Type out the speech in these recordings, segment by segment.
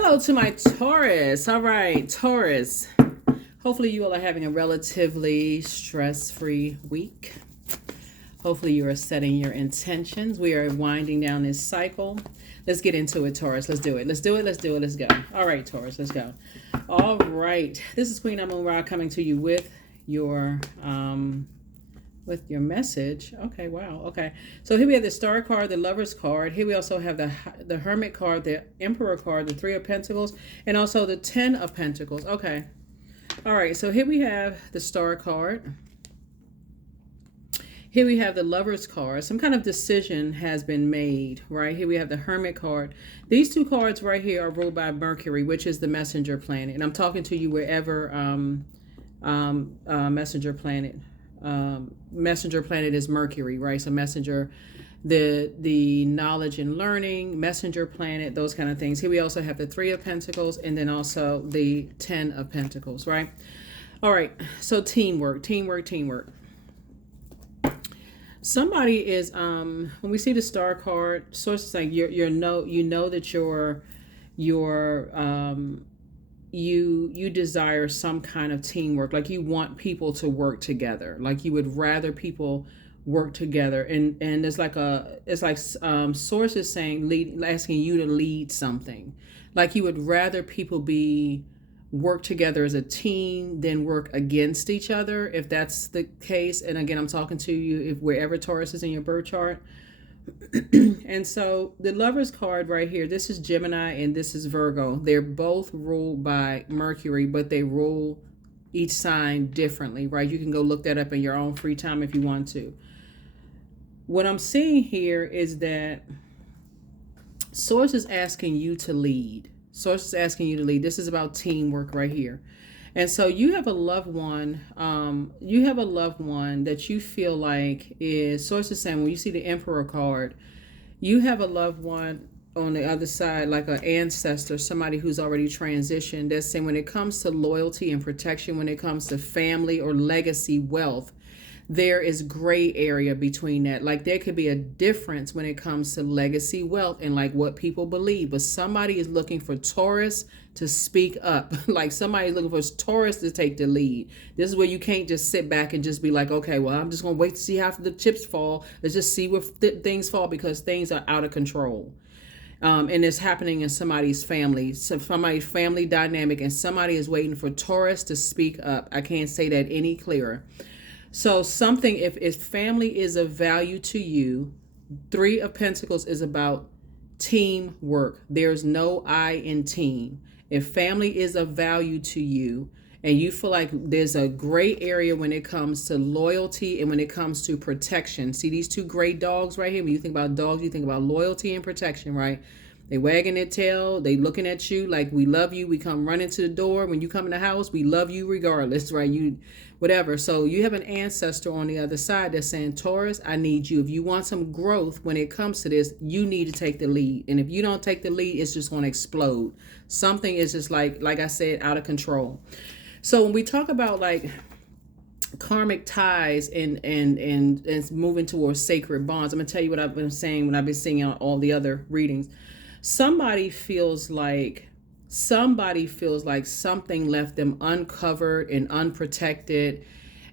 Hello to my Taurus. All right, Taurus. Hopefully, you all are having a relatively stress free week. Hopefully, you are setting your intentions. We are winding down this cycle. Let's get into it, Taurus. Let's do it. Let's do it. Let's do it. Let's go. All right, Taurus. Let's go. All right. This is Queen Amun Ra coming to you with your message. Okay, wow. Okay. So here we have the Star card, the Lover's card. Here we also have the Hermit card, the Emperor card, the Three of Pentacles, and also the Ten of Pentacles. Okay. All right. So here we have the Star card. Here we have the Lover's card. Some kind of decision has been made, right? Here we have the Hermit card. These two cards right here are ruled by Mercury, which is the messenger planet. And I'm talking to you wherever messenger planet. Messenger planet is Mercury, right? So messenger, the knowledge and learning, messenger planet, those kind of things. Here we also have the Three of Pentacles and then also the Ten of Pentacles, right? All right. So teamwork. Somebody is when we see the Star card, sources like you know that you desire some kind of teamwork, like you want people to work together, like you would rather people work together, and it's like sources saying asking you to lead something, like you would rather people work together as a team than work against each other, if that's the case. And again, I'm talking to you if wherever Taurus is in your birth chart. And so the Lover's card right here, this is Gemini and this is Virgo. They're both ruled by Mercury, but they rule each sign differently, right? You can go look that up in your own free time if you want to. What I'm seeing here is that Source is asking you to lead. Source is asking you to lead. This is about teamwork right here. And so you have a loved one, that you feel like is, Source is saying when you see the Emperor card, you have a loved one on the other side, like an ancestor, somebody who's already transitioned, that's saying when it comes to loyalty and protection, when it comes to family or legacy wealth, there is gray area between that. Like there could be a difference when it comes to legacy wealth and like what people believe. But somebody is looking for Taurus to speak up. Like somebody's looking for Taurus to take the lead. This is where you can't just sit back and just be like, okay, well, I'm just going to wait to see how the chips fall. Let's just see where things fall, because things are out of control. And it's happening in somebody's family, somebody's family dynamic, and somebody is waiting for Taurus to speak up. I can't say that any clearer. So something, if family is of value to you, Three of Pentacles is about teamwork. There's no I in team. If family is of value to you and you feel like there's a gray area when it comes to loyalty and when it comes to protection. See these two gray dogs right here? When you think about dogs, you think about loyalty and protection, right? They wagging their tail, they looking at you like we love you. We come running to the door. When you come in the house, we love you regardless, right? You, whatever. So you have an ancestor on the other side that's saying, Taurus, I need you. If you want some growth when it comes to this, you need to take the lead. And if you don't take the lead, it's just going to explode. Something is just like I said, out of control. So when we talk about like karmic ties and moving towards sacred bonds, I'm gonna tell you what I've been saying when I've been seeing on all the other readings. Somebody feels like something left them uncovered and unprotected,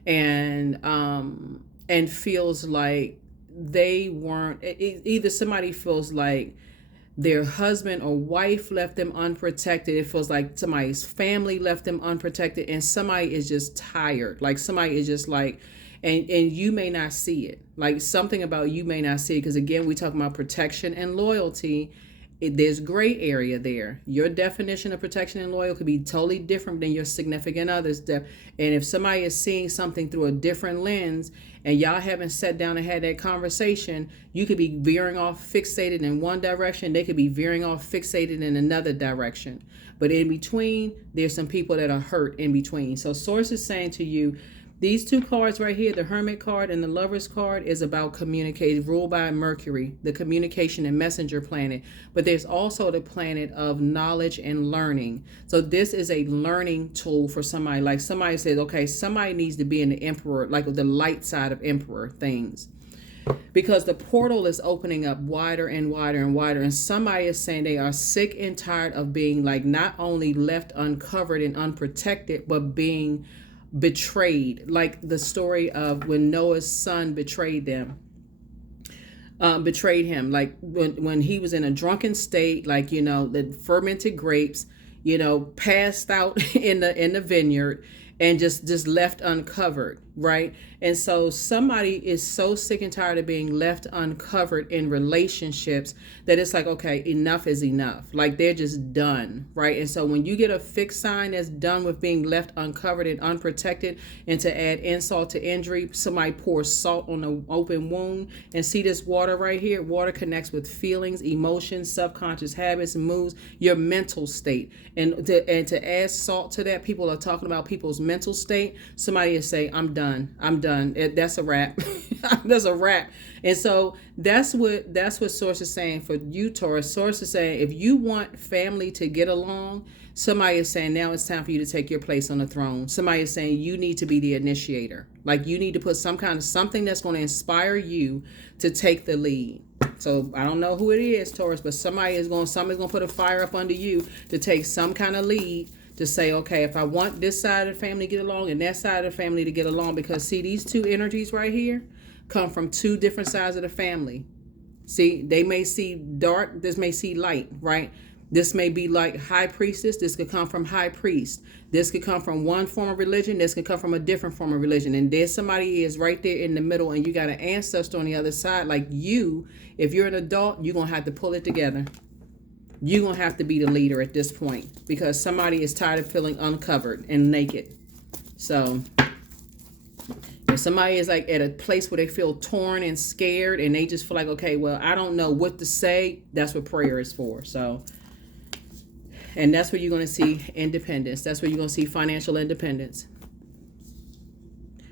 and feels like they weren't, either somebody feels like their husband or wife left them unprotected. It feels like somebody's family left them unprotected, and somebody is just tired. Like somebody is just like, and you may not see it. Like something about you may not see it, because again, we talk about protection and loyalty. There's gray area there. Your definition of protection and loyal could be totally different than your significant other's. And if somebody is seeing something through a different lens and y'all haven't sat down and had that conversation, you could be veering off fixated in one direction. They could be veering off fixated in another direction. But in between, there's some people that are hurt in between. So Source is saying to you, these two cards right here, the Hermit card and the Lover's card, is about communicating, ruled by Mercury, the communication and messenger planet. But there's also the planet of knowledge and learning. So this is a learning tool for somebody. Like somebody says, okay, somebody needs to be in the Emperor, like the light side of Emperor things. because the portal is opening up wider and wider and wider, and somebody is saying they are sick and tired of being like not only left uncovered and unprotected, but being betrayed, like the story of when Noah's son betrayed them, betrayed him, like when he was in a drunken state, like, you know, the fermented grapes, you know, passed out in the vineyard, and just left uncovered, right? And so somebody is so sick and tired of being left uncovered in relationships that it's like, okay, enough is enough. Like they're just done, right? And so when you get a fixed sign that's done with being left uncovered and unprotected, and to add insult to injury, somebody pours salt on an open wound. And see this water right here? Water connects with feelings, emotions, subconscious habits, moods, your mental state. And to add salt to that, people are talking about people's mental state. Somebody is saying, I'm done. That's a wrap. That's a wrap. And so that's what Source is saying for you, Taurus. Source is saying, if you want family to get along, somebody is saying now it's time for you to take your place on the throne. Somebody is saying you need to be the initiator. Like you need to put some kind of something that's going to inspire you to take the lead. So I don't know who it is, Taurus, but somebody's going to put a fire up under you to take some kind of lead, to say, okay, if I want this side of the family to get along and that side of the family to get along, because see, these two energies right here come from two different sides of the family. See, they may see dark, this may see light, right? This may be like high priestess. This could come from high priest. This could come from one form of religion. This could come from a different form of religion. And there's somebody is right there in the middle, and you got an ancestor on the other side. Like you, if you're an adult, you're going to have to pull it together. You're going to have to be the leader at this point, because somebody is tired of feeling uncovered and naked. So if somebody is like at a place where they feel torn and scared, and they just feel like, okay, well, I don't know what to say, that's what prayer is for. So, and that's where you're going to see independence. That's where you're going to see financial independence.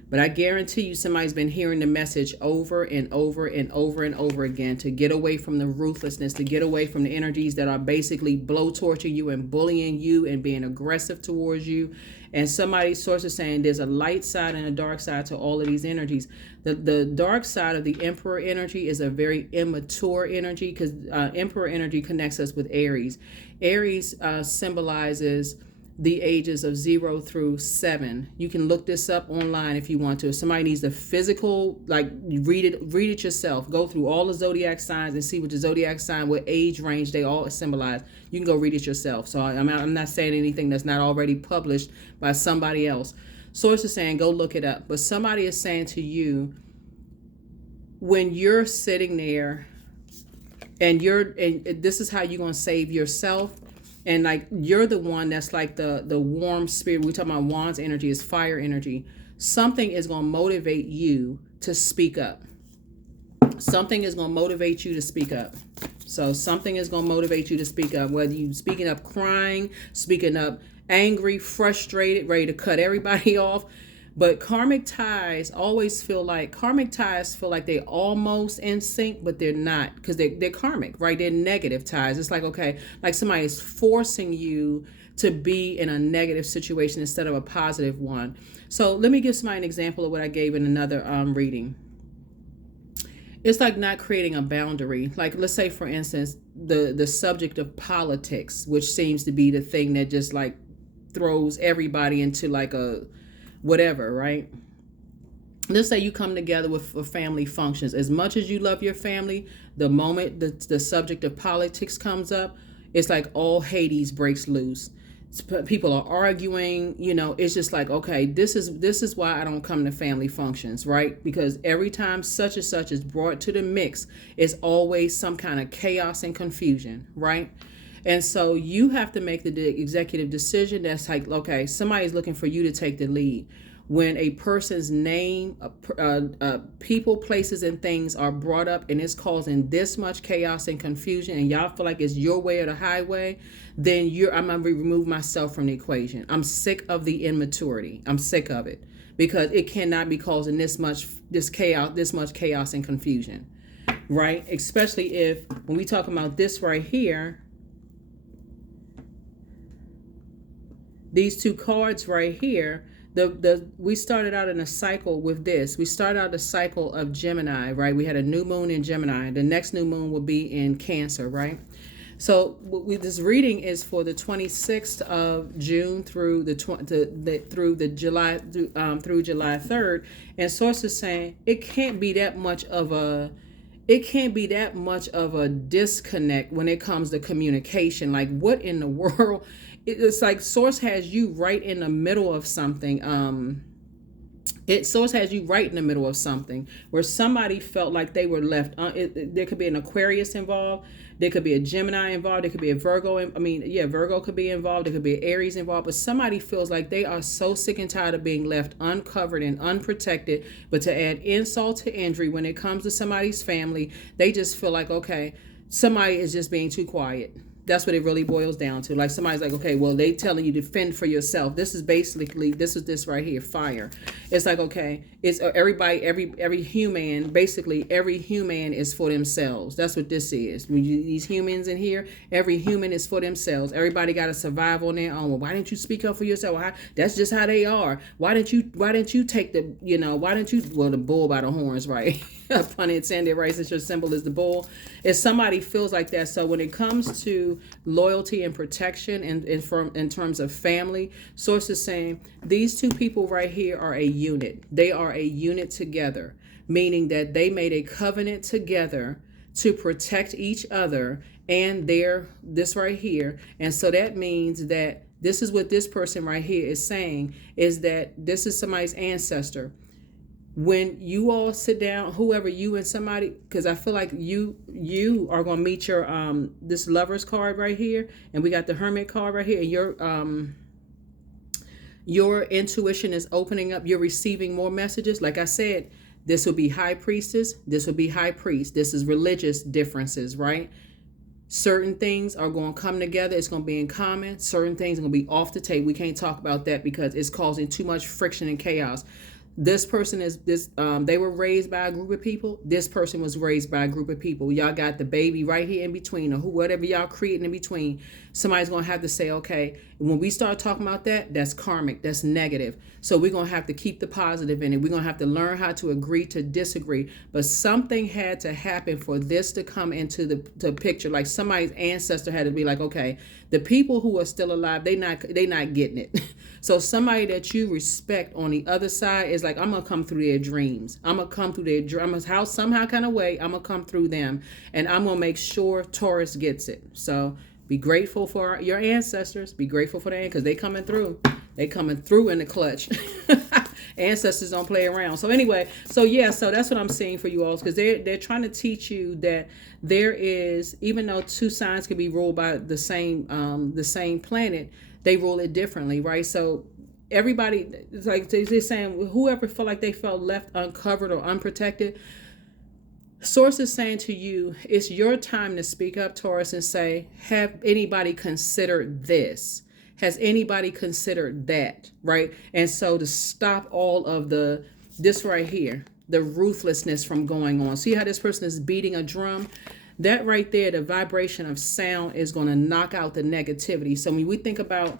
But I guarantee you somebody's been hearing the message over and over and over and over again to get away from the ruthlessness, to get away from the energies that are basically blowtorching you and bullying you and being aggressive towards you. And somebody's source is saying there's a light side and a dark side to all of these energies. The dark side of the Emperor energy is a very immature energy, because Emperor energy connects us with Aries. Aries symbolizes the ages of 0 through 7. You can look this up online if you want to. If somebody needs the physical, like read it yourself. Go through all the zodiac signs and see what the zodiac sign, what age range they all symbolize. You can go read it yourself. So I'm not saying anything that's not already published by somebody else. Source is saying go look it up. But somebody is saying to you, when you're sitting there and this is how you're going to save yourself. And like you're the one that's like the warm spirit. We talking about Wands energy is fire energy. Something is going to motivate you to speak up. Something is going to motivate you to speak up. So something is going to motivate you to speak up. Whether you speaking up crying, speaking up angry, frustrated, ready to cut everybody off. But karmic ties feel like they almost in sync, but they're not, because they're karmic, right? They're negative ties. It's like, okay, like somebody is forcing you to be in a negative situation instead of a positive one. So let me give somebody an example of what I gave in another reading. It's like not creating a boundary. Like, let's say, for instance, the subject of politics, which seems to be the thing that just like throws everybody into like a whatever, right? Let's say you come together for family functions. As much as you love your family, the moment the subject of politics comes up, it's like all Hades breaks loose. People are arguing, it's just like, okay, this is why I don't come to family functions, right? Because every time such and such is brought to the mix, it's always some kind of chaos and confusion, right? And so you have to make the executive decision that's like, okay, somebody's looking for you to take the lead. When a person's name, people, places, and things are brought up and it's causing this much chaos and confusion, and y'all feel like it's your way or the highway, then I'm going to remove myself from the equation. I'm sick of the immaturity. I'm sick of it, because it cannot be causing this much chaos and confusion, right? Especially if, when we talk about this right here, these two cards right here, we started out in a cycle with this. We started out the cycle of Gemini, right? We had a new moon in Gemini. The next new moon will be in Cancer, right? So this reading is for the 26th of June through the July through July 3rd, and sources saying it can't be that much of a disconnect when it comes to communication. Like, what in the world? It's like source has you right in the middle of something. Source has you right in the middle of something where somebody felt like they were left. There could be an Aquarius involved. There could be a Gemini involved. There could be a Virgo. Virgo could be involved. There could be an Aries involved. But somebody feels like they are so sick and tired of being left uncovered and unprotected. But to add insult to injury, when it comes to somebody's family, they just feel like, okay, somebody is just being too quiet. That's what it really boils down to. Like, somebody's like, okay, well, they telling you to fend for yourself. This is basically, this right here, fire. It's like, okay, it's everybody, every human, basically every human is for themselves. That's what this is. These humans in here, every human is for themselves. Everybody got to survive on their own. Well, why didn't you speak up for yourself? That's just how they are. Why didn't you take the, the bull by the horns, right? Pun intended, right? Since your symbol is the bull. If somebody feels like that, so when it comes to loyalty and protection and in terms of family, sources saying these two people right here are a unit. They are a unit together, meaning that they made a covenant together to protect each other and this right here. And so that means that this is what this person right here is saying, is that this is somebody's ancestor. When you all sit down, whoever, you and somebody, because I feel like you are going to meet your this Lover's card right here, and we got the Hermit card right here, and your intuition is opening up. You're receiving more messages. Like I said, this will be High Priestess, this will be High Priest. This is religious differences, right? Certain things are going to come together. It's going to be in common. Certain things are going to be off the table. We can't talk about that because it's causing too much friction and chaos. This person they were raised by a group of people. This person was raised by a group of people. Y'all got the baby right here in between, or whatever y'all creating in between. Somebody's going to have to say, okay, when we start talking about that, that's karmic, that's negative. So we're going to have to keep the positive in it. We're going to have to learn how to agree to disagree. But something had to happen for this to come into the picture. Like, somebody's ancestor had to be like, okay, the people who are still alive, they not getting it. So somebody that you respect on the other side is like, I'm going to come through their dreams. I'm going to come through their dreams. Somehow kind of way, I'm going to come through them. And I'm going to make sure Taurus gets it. So be grateful for your ancestors. Be grateful for them, because they coming through. They coming through in the clutch. Ancestors don't play around. So anyway, so that's what I'm seeing for you all, because they're trying to teach you that there is, even though two signs can be ruled by the same planet, they rule it differently, right? So everybody, it's like they're saying, whoever felt like they felt left uncovered or unprotected, Source is saying to you, it's your time to speak up, Taurus, and say, have anybody considered this? Has anybody considered that, right? And so to stop all of this right here, the ruthlessness from going on. See how this person is beating a drum? That right there, the vibration of sound is going to knock out the negativity. So when we think about,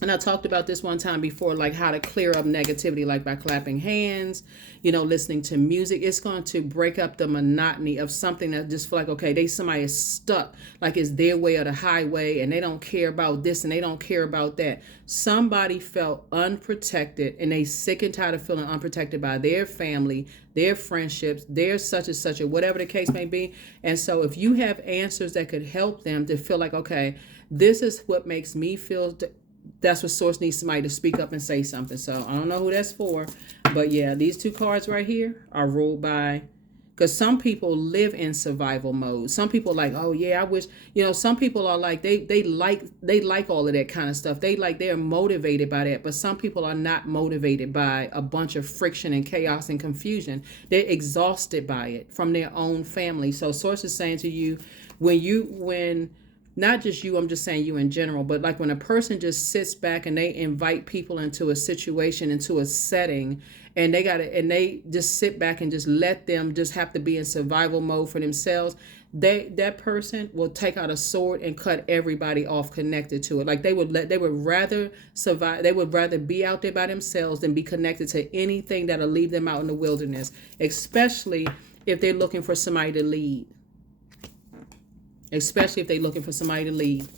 and I talked about this one time before, like how to clear up negativity, like by clapping hands, listening to music. It's going to break up the monotony of something that just feel like, okay, somebody is stuck, like it's their way or the highway, and they don't care about this and they don't care about that. Somebody felt unprotected, and they sick and tired of feeling unprotected by their family, their friendships, their such and such, or whatever the case may be. And so if you have answers that could help them to feel like, okay, this is what makes me feel, that's what Source needs somebody to speak up and say something. So I don't know who that's for, but yeah, these two cards right here are ruled by, because some people live in survival mode. Some people are like, oh yeah, I wish, some people are like, they like all of that kind of stuff. They're motivated by that, but some people are not motivated by a bunch of friction and chaos and confusion. They're exhausted by it from their own family. So Source is saying to you, when not just you, I'm just saying you in general, but like when a person just sits back and they invite people into a situation, into a setting, and they just sit back and just let them just have to be in survival mode for themselves, that person will take out a sword and cut everybody off connected to it. Like they would rather survive, they would rather be out there by themselves than be connected to anything that'll leave them out in the wilderness, especially if they're looking for somebody to lead. Especially if they're looking for somebody to lead.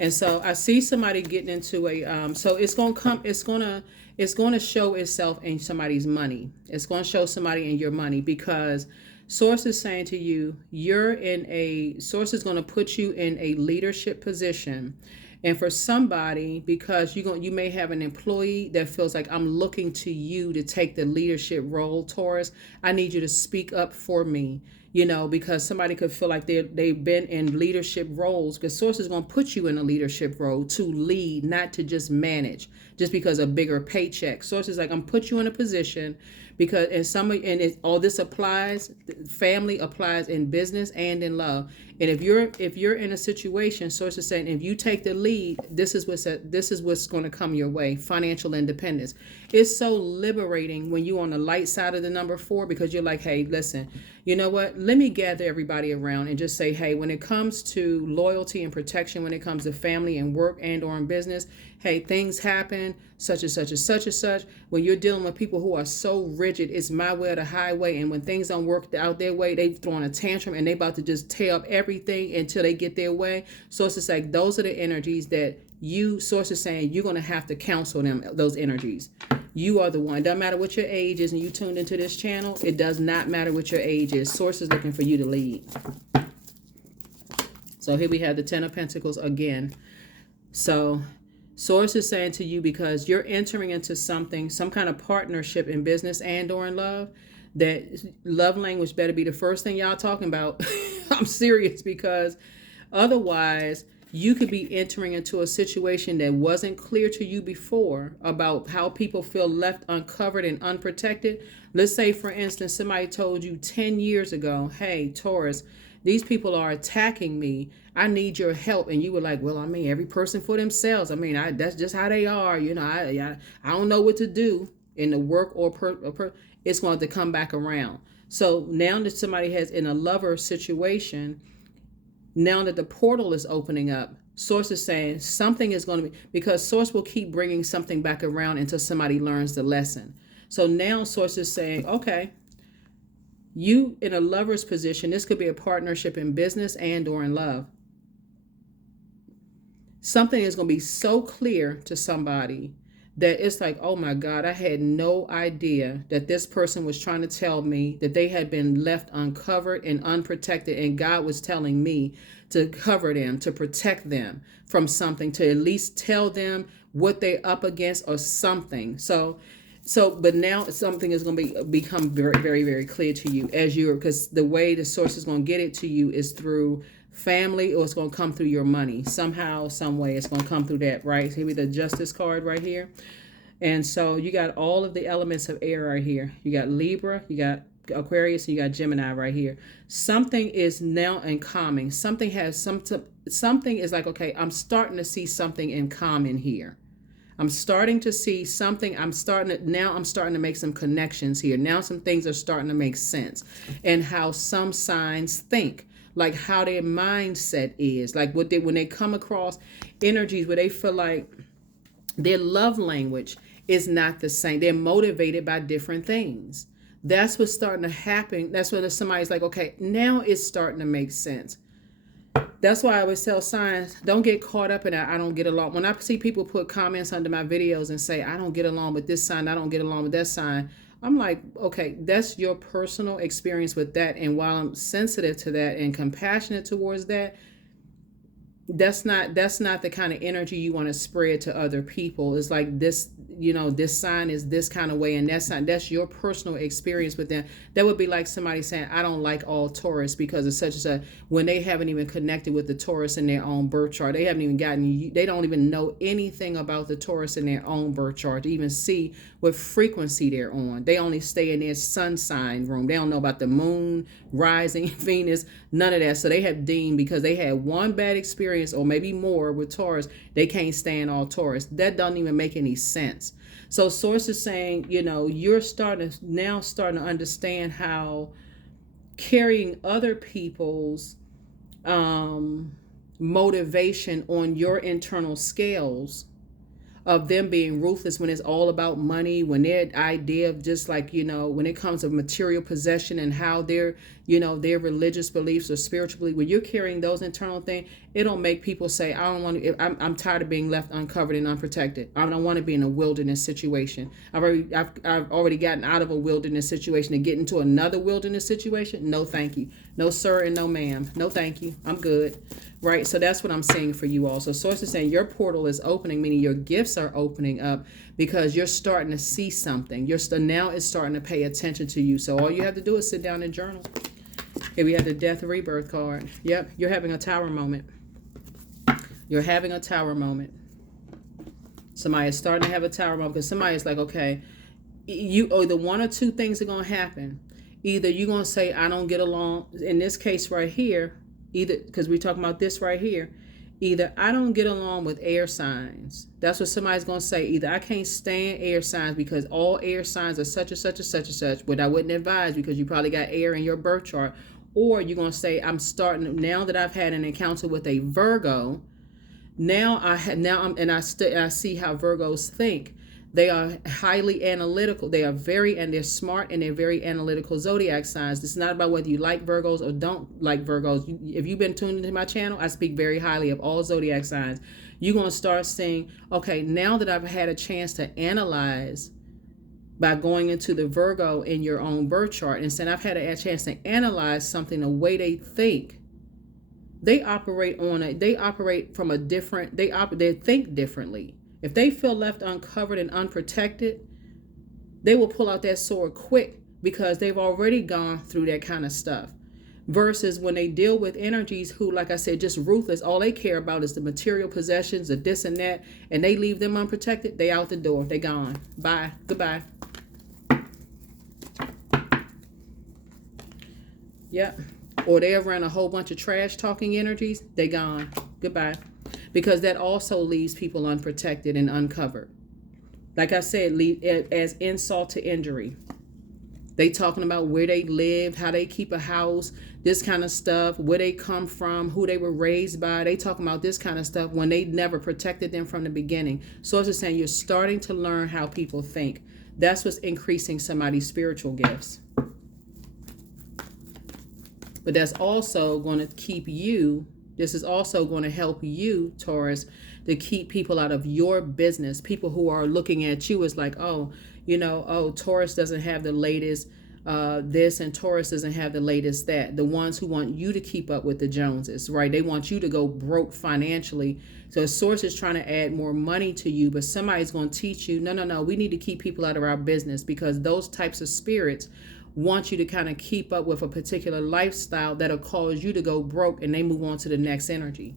And so I see somebody getting into a so it's gonna show itself in somebody's money. It's gonna show somebody in your money, because Source is saying to you, Source is gonna put you in a leadership position. And for somebody, because you may have an employee that feels like, I'm looking to you to take the leadership role, Taurus. I need you to speak up for me. Because somebody could feel like they've been in leadership roles, because Source is going to put you in a leadership role to lead, not to just manage, just because of bigger paycheck. Source is like, I'm put you in a position because, all this applies, family applies in business and in love. And if you're in a situation, Source is saying, if you take the lead, this is what's going to come your way. Financial independence. It's so liberating when you're on the light side of the number 4, because you're like, hey, listen, you know what? Let me gather everybody around and just say, hey, when it comes to loyalty and protection, when it comes to family and work and or in business, hey, things happen, such and such and such and such. When you're dealing with people who are so rigid, it's my way or the highway. And when things don't work out their way, they throwing a tantrum and they about to just tear up everything until they get their way. So it's just like, those are the energies that Source is saying, you're going to have to counsel them, those energies. You are the one. It doesn't matter what your age is, and you tuned into this channel. It does not matter what your age is. Source is looking for you to lead. So here we have the 10 of Pentacles again. So Source is saying to you, because you're entering into something, some kind of partnership in business and or in love, that love language better be the first thing y'all talking about. I'm serious, because otherwise you could be entering into a situation that wasn't clear to you before about how people feel left uncovered and unprotected. Let's say, for instance, somebody told you 10 years ago, hey, Taurus, these people are attacking me. I need your help. And you were like, well, I mean, every person for themselves. I mean, that's just how they are. I don't know what to do in the work or it's going to come back around. So now that somebody has in a lover situation, now that the portal is opening up, Source is saying something is going to be, because Source will keep bringing something back around until somebody learns the lesson. So now Source is saying, okay, you in a lover's position, this could be a partnership in business and or in love. Something is going to be so clear to somebody that it's like, oh my God, I had no idea that this person was trying to tell me that they had been left uncovered and unprotected. And God was telling me to cover them, to protect them from something, to at least tell them what they're up against or something. But now something is going to become very, very, very clear to you because the way the Source is going to get it to you is through family, or it's going to come through your money. Somehow, some way, it's going to come through that, right? Here we the Justice card right here. And so you got all of the elements of air right here. You got Libra, you got Aquarius, and you got Gemini right here. Something is now in common. Something is like, okay, I'm starting to see something in common here. I'm starting to see something. I'm starting to make some connections here. Now some things are starting to make sense. And how some signs think, like how their mindset is, like when they come across energies where they feel like their love language is not the same. They're motivated by different things. That's what's starting to happen. That's when somebody's like, okay, now it's starting to make sense. That's why I always tell signs, don't get caught up in that. I don't get along. When I see people put comments under my videos and say, I don't get along with this sign, I don't get along with that sign, I'm like, okay, that's your personal experience with that. And while I'm sensitive to that and compassionate towards that, that's not the kind of energy you want to spread to other people. It's like this, this sign is this kind of way, and that's your personal experience with them. That would be like somebody saying, I don't like all Taurus because of such and such, when they haven't even connected with the Taurus in their own birth chart. They haven't even they don't even know anything about the Taurus in their own birth chart to even see what frequency they're on. They only stay in their sun sign room. They don't know about the moon, rising, Venus, none of that. So they have deemed, because they had one bad experience or maybe more with Taurus, they can't stand all Taurus. That doesn't even make any sense. So Source is saying, you're starting to understand how carrying other people's motivation on your internal scales of them being ruthless when it's all about money, when their idea of just like, when it comes to material possession and how their religious beliefs or spiritual beliefs, when you're carrying those internal things, it'll make people say, I don't want to, I'm tired of being left uncovered and unprotected. I don't want to be in a wilderness situation. I've already gotten out of a wilderness situation to get into another wilderness situation. No, thank you. No, sir, and no, ma'am. No, thank you. I'm good. Right. So that's what I'm saying for you all. So Source is saying your portal is opening, meaning your gifts are opening up because you're starting to see something. Now it's starting to pay attention to you. So all you have to do is sit down and journal. Here we have the Death Rebirth card. Yep. You're having a tower moment. You're having a tower moment. Somebody is starting to have a tower moment because somebody is like, okay, either one or two things are going to happen. Either you're going to say, I don't get along. In this case right here, either, because we're talking about this right here, either I don't get along with air signs. That's what somebody's going to say. Either I can't stand air signs because all air signs are such and such and such and such, but I wouldn't advise because you probably got air in your birth chart. Or you're going to say, I'm starting, now that I've had an encounter with a Virgo, I see how Virgos think. They are highly analytical. They're smart and they're very analytical zodiac signs. It's not about whether you like Virgos or don't like Virgos. If you've been tuned into my channel, I speak very highly of all zodiac signs. You're going to start saying, okay, now that I've had a chance to analyze by going into the Virgo in your own birth chart and saying I've had a chance to analyze something, the way they think, they think differently. If they feel left uncovered and unprotected, they will pull out that sword quick because they've already gone through that kind of stuff. Versus when they deal with energies who, like I said, just ruthless, all they care about is the material possessions, the this and that, and they leave them unprotected, they out the door, they gone. Bye, goodbye. Yep. Or they around a whole bunch of trash talking energies, they gone. Goodbye. Because that also leaves people unprotected and uncovered. Like I said, as insult to injury. They talking about where they lived, how they keep a house, this kind of stuff, where they come from, who they were raised by. They talking about this kind of stuff when they never protected them from the beginning. So it's just saying you're starting to learn how people think. That's what's increasing somebody's spiritual gifts. But that's also going to keep you, this is also going to help you, Taurus, to keep people out of your business. People who are looking at you as like, Taurus doesn't have the latest this and Taurus doesn't have the latest that. The ones who want you to keep up with the Joneses, right? They want you to go broke financially. So a source is trying to add more money to you, but somebody's going to teach you, no, we need to keep people out of our business because those types of spirits want you to kind of keep up with a particular lifestyle that'll cause you to go broke and they move on to the next energy.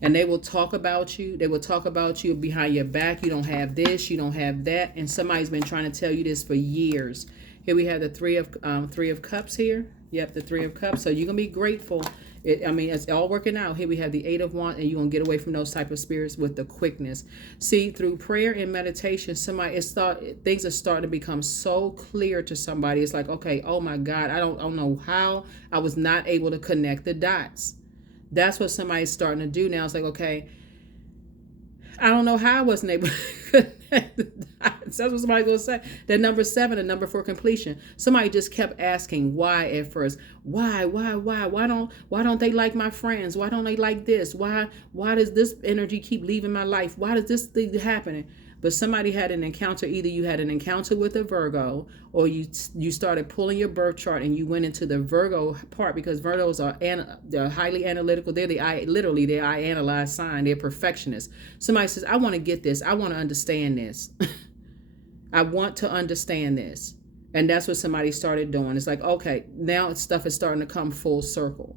And they will talk about you. They will talk about you behind your back. You don't have this, you don't have that. And somebody's been trying to tell you this for years. Here we have the Three of Cups here. Yep, the Three of Cups. So you're going to be grateful. It's all working out. Here we have the Eight of Wands, and you're going to get away from those type of spirits with the quickness. See, through prayer and meditation, things are starting to become so clear to somebody. It's like, okay, oh my God, I don't know how I was not able to connect the dots. That's what somebody's starting to do now. It's like, okay, I don't know how I wasn't able to connect the dots. That's what somebody's going to say. That number 7, a number for completion. Somebody just kept asking why at first. Why don't they like my friends? Why don't they like this? Why does this energy keep leaving my life? Why does this thing happening? But somebody had an encounter. Either you had an encounter with a Virgo, or you started pulling your birth chart and you went into the Virgo part, because Virgos they're highly analytical. They're the I analyze sign. They're perfectionists. Somebody says, I want to get this. I want to understand this. I want to understand this. And that's what somebody started doing. It's like, okay, now stuff is starting to come full circle.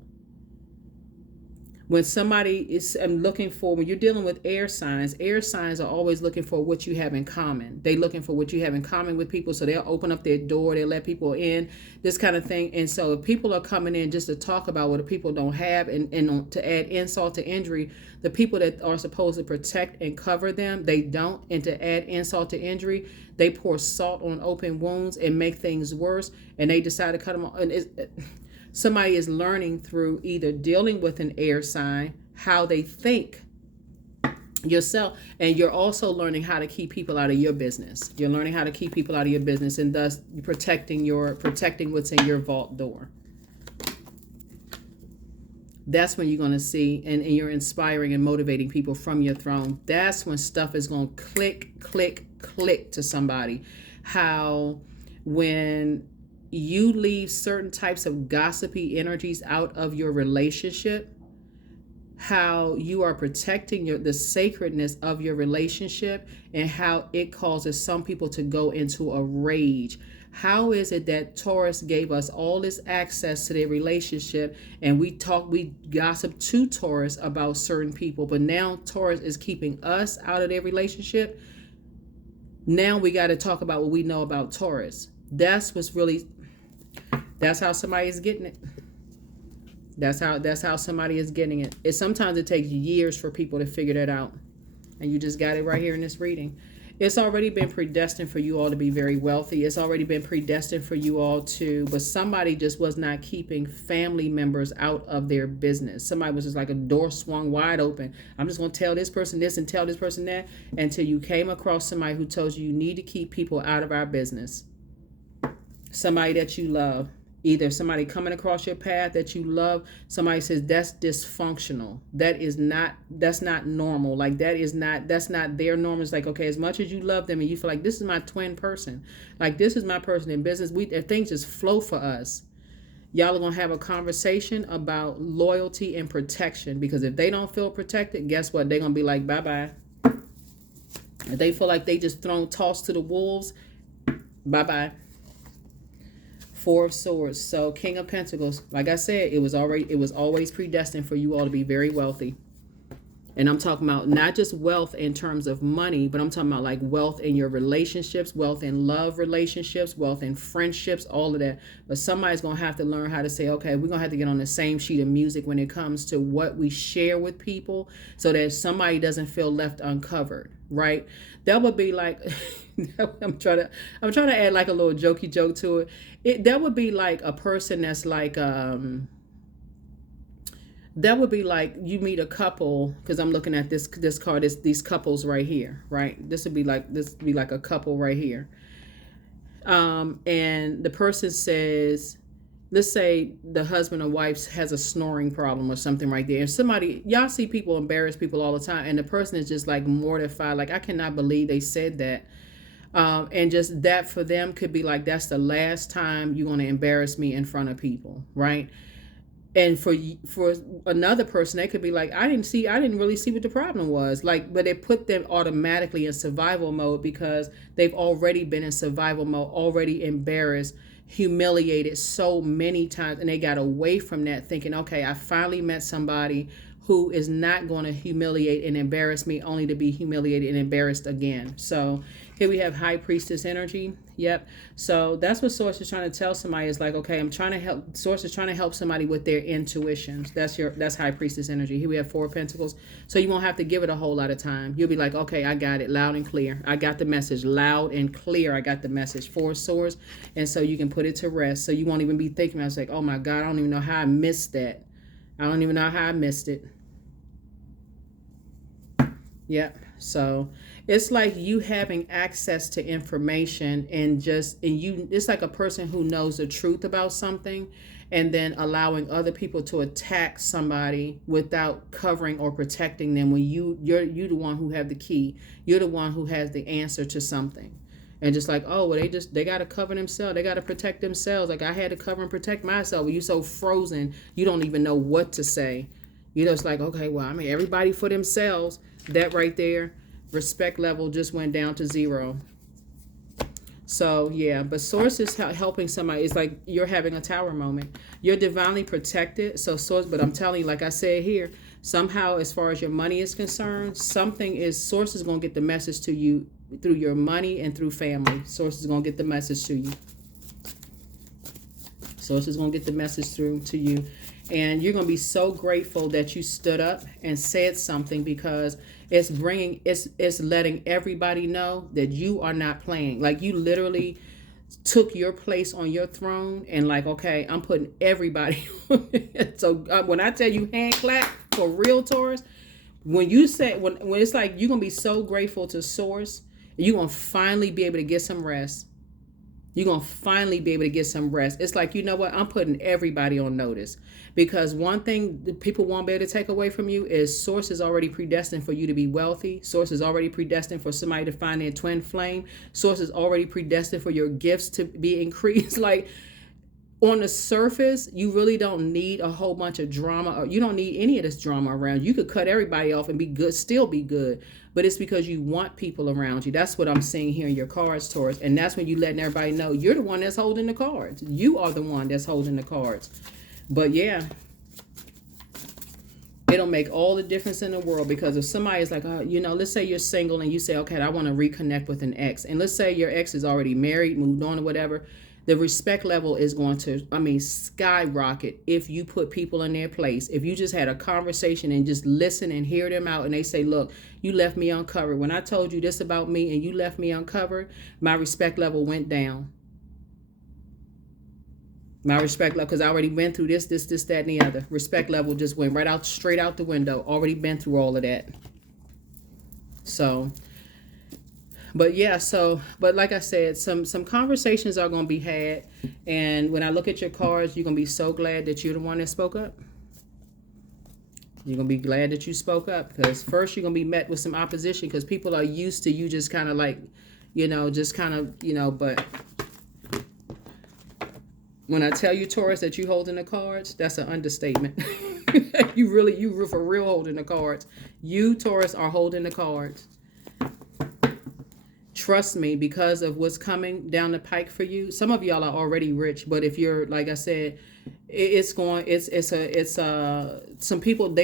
When somebody is looking for, when you're dealing with air signs are always looking for what you have in common. They looking for what you have in common with people, so they'll open up their door, they'll let people in, this kind of thing. And so if people are coming in just to talk about what the people don't have, and to add insult to injury, the people that are supposed to protect and cover them, they don't. And to add insult to injury, they pour salt on open wounds and make things worse, and they decide to cut them off. And somebody is learning through either dealing with an air sign, how they think yourself, and you're also learning how to keep people out of your business. You're learning how to keep people out of your business, and thus protecting what's in your vault door. That's when you're going to see, and you're inspiring and motivating people from your throne. That's when stuff is going to click to somebody. How when you leave certain types of gossipy energies out of your relationship, how you are protecting the sacredness of your relationship, and how it causes some people to go into a rage. How is it that Taurus gave us all this access to their relationship, and we gossip to Taurus about certain people, but now Taurus is keeping us out of their relationship? Now we got to talk about what we know about Taurus. That's how somebody is getting it. That's how somebody is getting it. Sometimes it takes years for people to figure that out. And you just got it right here in this reading. It's already been predestined for you all to be very wealthy. It's already been predestined for you all but somebody just was not keeping family members out of their business. Somebody was just like a door swung wide open. I'm just going to tell this person this and tell this person that, until you came across somebody who told you need to keep people out of our business. Somebody that you love. Either somebody coming across your path that you love, somebody says that's dysfunctional. That's not normal. Like that's not their norm. It's like, okay, as much as you love them and you feel like this is my twin person, like this is my person in business, if things just flow for us, y'all are going to have a conversation about loyalty and protection, because if they don't feel protected, guess what? They're going to be like, bye-bye. If they feel like they just tossed to the wolves, bye-bye. Four of Swords. So King of Pentacles, like I said, it was always predestined for you all to be very wealthy. And I'm talking about not just wealth in terms of money, but I'm talking about like wealth in your relationships, wealth in love relationships, wealth in friendships, all of that. But somebody's going to have to learn how to say, okay, we're going to have to get on the same sheet of music when it comes to what we share with people, so that somebody doesn't feel left uncovered, right? That would be like, I'm trying to add like a little jokey joke to it. That would be like a person that's like, that would be like you meet a couple, because I'm looking at this card, these couples right here, right? This would be like a couple right here. And the person says, let's say the husband or wife has a snoring problem or something right there. And y'all see people embarrass people all the time, and the person is just like mortified, like, I cannot believe they said that. And just that for them could be like, that's the last time you're going to embarrass me in front of people, right? And for another person, they could be like, I didn't really see what the problem was. Like, but it put them automatically in survival mode, because they've already been in survival mode, already embarrassed, humiliated so many times, and they got away from that thinking, okay, I finally met somebody who is not going to humiliate and embarrass me, only to be humiliated and embarrassed again. So here we have High Priestess energy. Yep. So that's what Source is trying to tell somebody, is like, okay, Source is trying to help somebody with their intuitions. That's High Priestess energy. Here we have Four of Pentacles. So you won't have to give it a whole lot of time. You'll be like, okay, I got it loud and clear. I got the message loud and clear. I got the message. Four of Swords. And so you can put it to rest. So you won't even be thinking, I was like, oh my God, I don't even know how I missed that. I don't even know how I missed it. Yep. So it's like you having access to information, and it's like a person who knows the truth about something, and then allowing other people to attack somebody without covering or protecting them, when you're the one who have the key. You're the one who has the answer to something. And just like, oh, well, they got to cover themselves. They got to protect themselves. Like, I had to cover and protect myself. Well, you're so frozen, you don't even know what to say. You know, it's like, okay, well, I mean, everybody for themselves. That right there, respect level just went down to 0. So, yeah, but Source is helping somebody. It's like you're having a tower moment. You're divinely protected. So, Source, but I'm telling you, like I said here, Somehow, as far as your money is concerned, source is going to get the message to you through your money and through family. Source is going to get the message to you. Source is going to get the message through to you. And you're going to be so grateful that you stood up and said something, because it's letting everybody know that you are not playing. Like, you literally took your place on your throne and like, okay, I'm putting everybody on it. So when I tell you hand clap for real, Taurus, when you say, when it's like, you're going to be so grateful to source, you're going to finally be able to get some rest. You're going to finally be able to get some rest. It's like, you know what? I'm putting everybody on notice, because one thing that people won't be able to take away from you is source is already predestined for you to be wealthy. Source is already predestined for somebody to find their twin flame. Source is already predestined for your gifts to be increased. Like, on the surface, you really don't need a whole bunch of drama, or you don't need any of this drama around. You could cut everybody off and be good, still be good. But it's because you want people around you. That's what I'm seeing here in your cards, Taurus. And that's when you letting everybody know you're the one that's holding the cards. You are the one that's holding the cards. But yeah, it'll make all the difference in the world, because if somebody is like, let's say you're single and you say, okay, I want to reconnect with an ex. And let's say your ex is already married, moved on or whatever. The respect level is going to, skyrocket if you put people in their place. If you just had a conversation and just listen and hear them out, and they say, look, you left me uncovered. When I told you this about me and you left me uncovered, my respect level went down. My respect level, because I already went through this, that, and the other. Respect level just went straight out the window. Already been through all of that. So... But yeah, but like I said, some conversations are going to be had. And when I look at your cards, you're going to be so glad that you're the one that spoke up. You're going to be glad that you spoke up, because first you're going to be met with some opposition, because people are used to you just kind of like, but when I tell you, Taurus, that you holding the cards, that's an understatement. you for real holding the cards. You, Taurus, are holding the cards. Trust me, because of what's coming down the pike for you. Some of y'all are already rich, but if you're, like I said, some people,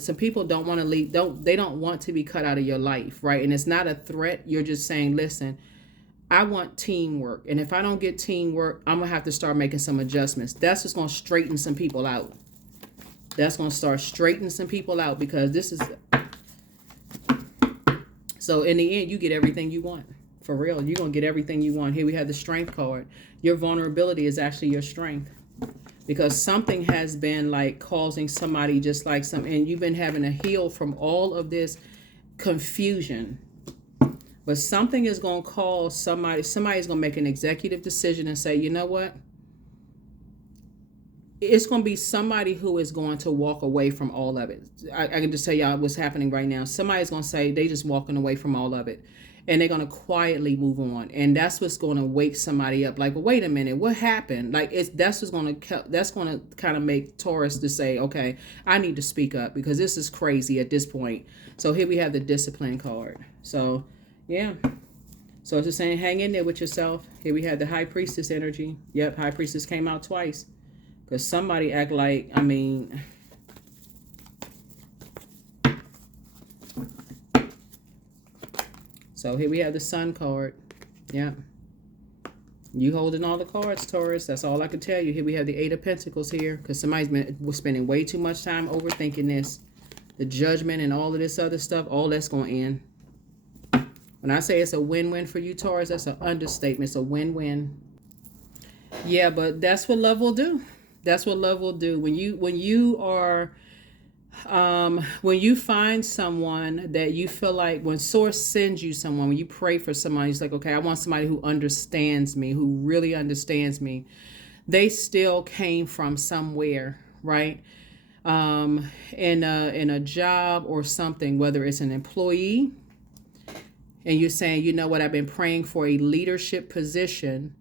some people don't want to leave. They don't want to be cut out of your life. Right. And it's not a threat. You're just saying, listen, I want teamwork. And if I don't get teamwork, I'm going to have to start making some adjustments. That's just going to straighten some people out. That's going to start straightening some people out, because this is... So in the end, you get everything you want. For real, you're going to get everything you want. Here we have the Strength card. Your vulnerability is actually your strength, because something has been like causing somebody just like and you've been having to heal from all of this confusion. But something is going to cause somebody's going to make an executive decision and say, you know what? It's going to be somebody who is going to walk away from all of it. I can just tell y'all what's happening right now. Somebody's going to say they just walking away from all of it, and they're going to quietly move on. And that's what's going to wake somebody up. Like, well, wait a minute, what happened? Like, that's going to kind of make Taurus to say, okay, I need to speak up, because this is crazy at this point. So here we have the Discipline card. So yeah. So it's just saying, hang in there with yourself. Here we have the High Priestess energy. Yep. High Priestess came out twice. Because somebody act like, so here we have the Sun card. Yeah. You holding all the cards, Taurus. That's all I can tell you. Here we have the Eight of Pentacles here, because somebody's been spending way too much time overthinking this. The Judgment and all of this other stuff, all that's going to end. When I say it's a win-win for you, Taurus, that's an understatement. It's a win-win. Yeah, but that's what love will do. That's what love will do. When you find someone that you feel like, when Source sends you someone, when you pray for someone, it's like, okay, I want somebody who understands me, who really understands me. They still came from somewhere, right? In a job or something, whether it's an employee, and you're saying, you know what, I've been praying for a leadership position,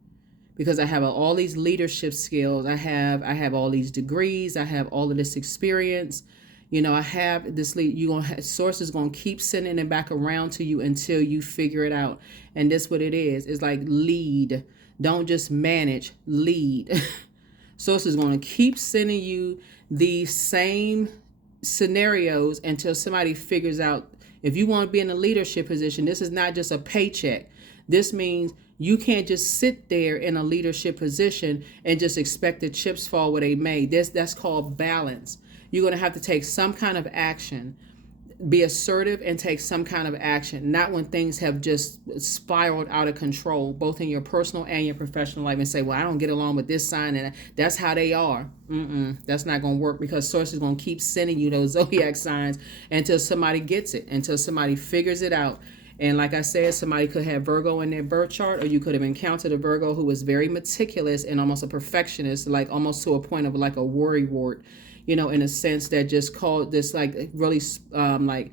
because I have all these leadership skills. I have all these degrees. I have all of this experience. I have this lead. Source is going to keep sending it back around to you until you figure it out. And that's what it is. It's like lead. Don't just manage, lead. Source is going to keep sending you these same scenarios until somebody figures out. If you want to be in a leadership position, this is not just a paycheck. This means you can't just sit there in a leadership position and just expect the chips fall where they may. That's called balance. You're going to have to take some kind of action, be assertive, and take some kind of action, not when things have just spiraled out of control, both in your personal and your professional life, and say, well, I don't get along with this sign and that's how they are. That's not going to work, because source is going to keep sending you those zodiac signs until somebody gets it, until somebody figures it out. And like I said, somebody could have Virgo in their birth chart, or you could have encountered a Virgo who was very meticulous and almost a perfectionist, like almost to a point of like a worrywart, in a sense that just called this, like really like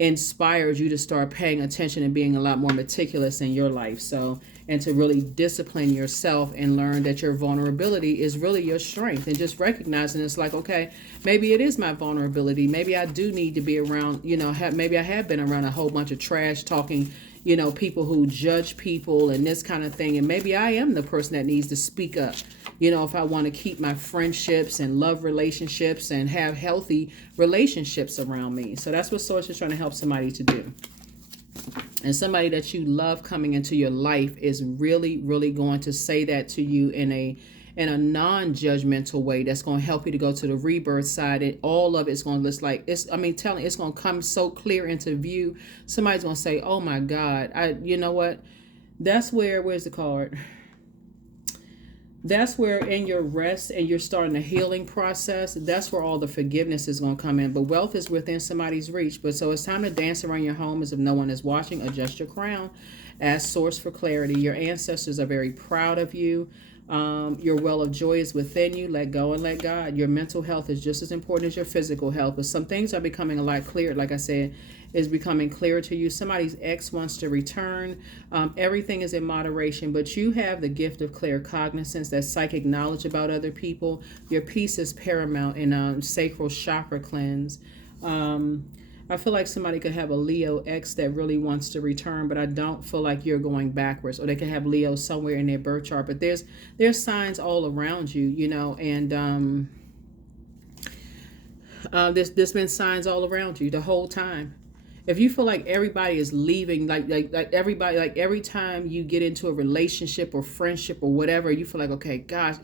inspired you to start paying attention and being a lot more meticulous in your life. So, and to really discipline yourself and learn that your vulnerability is really your strength, and just recognizing it's like, okay, maybe it is my vulnerability. Maybe I do need to be around, maybe I have been around a whole bunch of trash talking, people who judge people and this kind of thing. And maybe I am the person that needs to speak up, if I want to keep my friendships and love relationships and have healthy relationships around me. So that's what Source is trying to help somebody to do. And somebody that you love coming into your life is really, really going to say that to you in a non-judgmental way that's going to help you to go to the rebirth side. And all of it's going to look like, it's going to come so clear into view. Somebody's going to say, oh my God, you know what? That's where's the card? That's where in your rest and you're starting the healing process, that's where all the forgiveness is going to come in. But wealth is within somebody's reach. But so it's time to dance around your home as if no one is watching. Adjust your crown. Ask Source for clarity. Your ancestors are very proud of you. Your well of joy is within you. Let go and let God. Your mental health is just as important as your physical health. But some things are becoming a lot clearer. Like I said, is becoming clearer to you. Somebody's ex wants to return. Everything is in moderation, but you have the gift of clear cognizance, that psychic knowledge about other people. Your peace is paramount in sacral chakra cleanse. I feel like somebody could have a Leo ex that really wants to return, but I don't feel like you're going backwards. Or they could have Leo somewhere in their birth chart, but there's signs all around you, and there's been signs all around you the whole time. If you feel like everybody is leaving, like everybody, like every time you get into a relationship or friendship or whatever, you feel like, okay, gosh,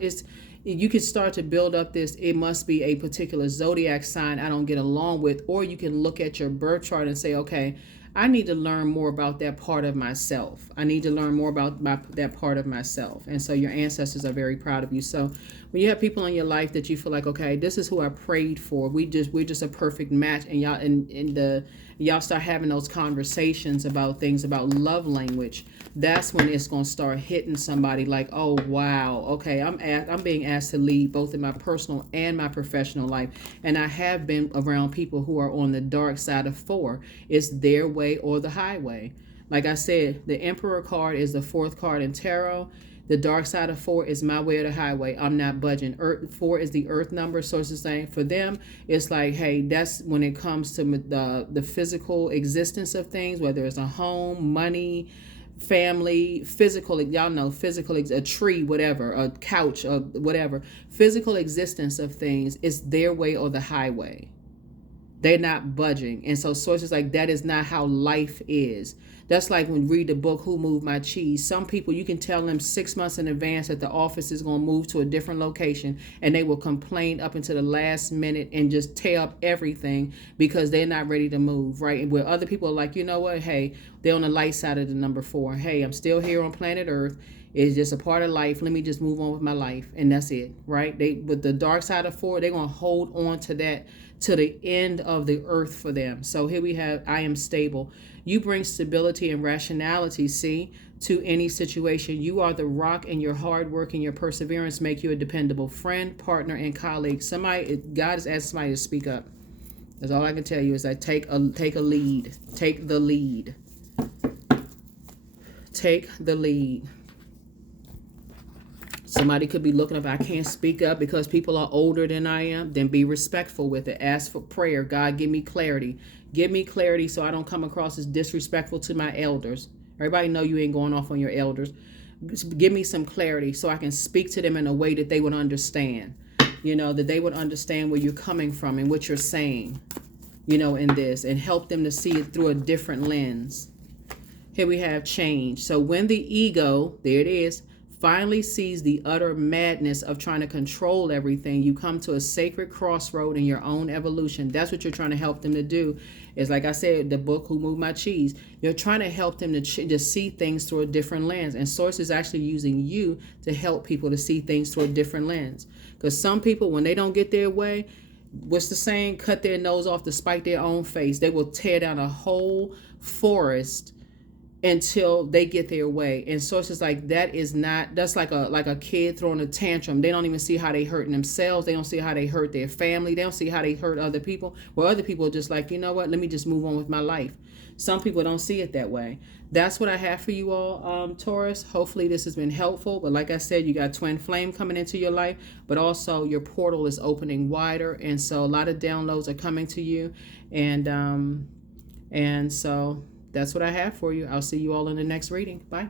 you can start to build up this, it must be a particular zodiac sign I don't get along with. Or you can look at your birth chart and say, okay, I need to learn more about that part of myself. I need to learn more about that part of myself. And so your ancestors are very proud of you. So when you have people in your life that you feel like, okay, this is who I prayed for, we're just a perfect match, and y'all start having those conversations about things, about love language, that's when it's going to start hitting somebody like, oh wow, okay, I'm being asked to lead both in my personal and my professional life. And I have been around people who are on the dark side of 4. It's their way or the highway. Like I said, the Emperor card is the 4th card in tarot. The dark side of 4 is my way or the highway. I'm not budging. 4 is the earth number. So it's the same for them. It's like, hey, that's when it comes to the physical existence of things, whether it's a home, money, family, physical, y'all know, physical, a tree, whatever, a couch, or whatever. Physical existence of things is their way or the highway. They're not budging. And so sources like that is not how life is. That's like when you read the book, Who Moved My Cheese? Some people, you can tell them 6 months in advance that the office is going to move to a different location, and they will complain up until the last minute and just tear up everything because they're not ready to move, right? And where other people are like, you know what? Hey, they're on the light side of the number 4. Hey, I'm still here on planet Earth. It's just a part of life. Let me just move on with my life. And that's it, right? With the dark side of 4, they're going to hold on to that to the end of the earth for them. So here we have, I am stable. You bring stability and rationality, see, to any situation. You are the rock, and your hard work and your perseverance make you a dependable friend, partner, and colleague. God has asked somebody to speak up. That's all I can tell you is that take a lead. Take the lead. Take the lead. Somebody could be looking up, I can't speak up because people are older than I am. Then be respectful with it. Ask for prayer. God, give me clarity. Give me clarity so I don't come across as disrespectful to my elders. Everybody know you ain't going off on your elders. Give me some clarity so I can speak to them in a way that they would understand. you know, that they would understand where you're coming from and what you're saying, you know, in this, and help them to see it through a different lens. Here we have change. So when the ego, there it is, finally sees the utter madness of trying to control everything, you come to a sacred crossroad in your own evolution. That's what you're trying to help them to do. Is like I said, the book Who Moved My Cheese. You're trying to help them to see things through a different lens. And Source is actually using you to help people to see things through a different lens. Because some people, when they don't get their way, what's the saying? Cut their nose off to spite their own face. They will tear down a whole forest until they get their way. And Sources like that is not, that's like a kid throwing a tantrum. They don't even see how they hurting themselves. They don't see how they hurt their family. They don't see how they hurt other people. Where other people are just like, you know what, let me just move on with my life. Some people don't see it that way. That's what I have for you all, Taurus. Hopefully this has been helpful. But like I said, you got twin flame coming into your life, but also your portal is opening wider. And so a lot of downloads are coming to you. And so that's what I have for you. I'll see you all in the next reading. Bye.